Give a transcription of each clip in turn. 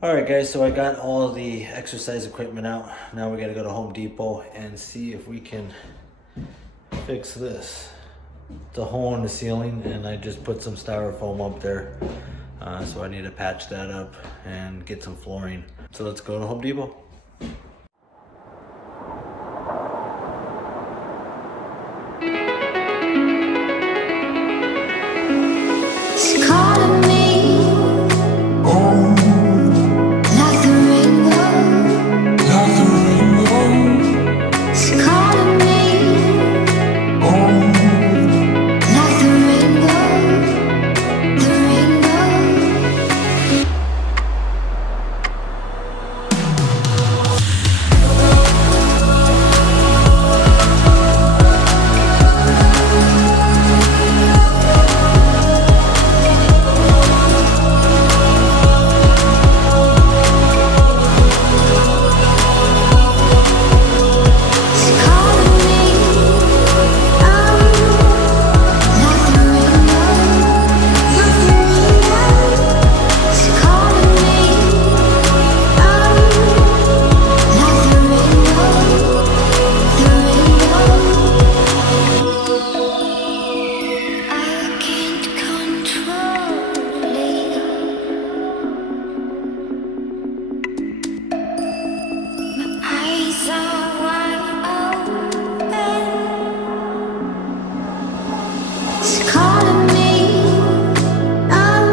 All right, guys, so I got all the exercise equipment out. Now we gotta go to Home Depot and see if we can fix this. It's a hole in the ceiling and I just put some styrofoam up there. So I need to patch that up and get some flooring. So let's go to Home Depot. She's calling me, like the rainbow. She's calling me, like the rainbow, the rainbow. She's calling me, like the rainbow, like the rainbow. She's calling me, like the rainbow, the rainbow. I can't control it. My eyes are wide open. She's calling me, like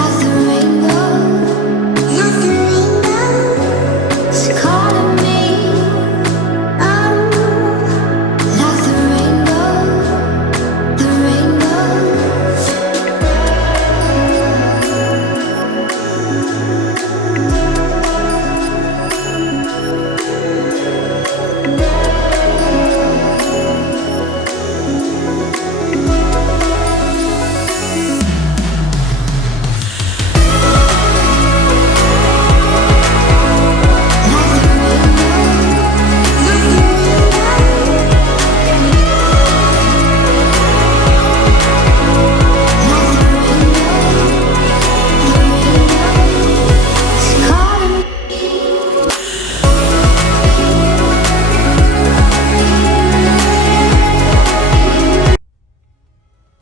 the rainbow, like the rainbow. She's calling me, like the rainbow, the rainbow.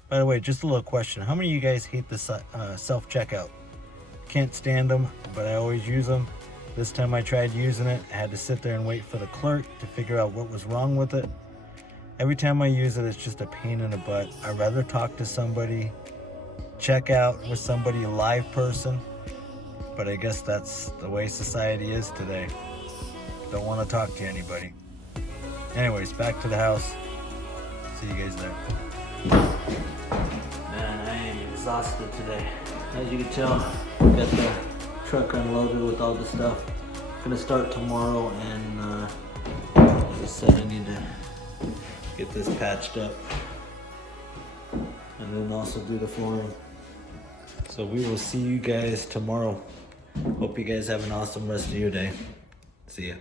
By the way, just a little question. How many of you guys hate the self-checkout? Can't stand them, but I always use them. This time I tried using it, I had to sit there and wait for the clerk to figure out what was wrong with it. Every time I use it, it's just a pain in the butt. I'd rather talk to somebody, check out with somebody, a live person. But I guess that's the way society is today. Don't want to talk to anybody. Anyways, back to the house. See you guys there. Man, I am exhausted today. As you can tell, got the truck unloaded with all the stuff. Gonna start tomorrow, and like I said, I need to get this patched up and then also do the flooring. So we will see you guys tomorrow. Hope you guys have an awesome rest of your day. See ya.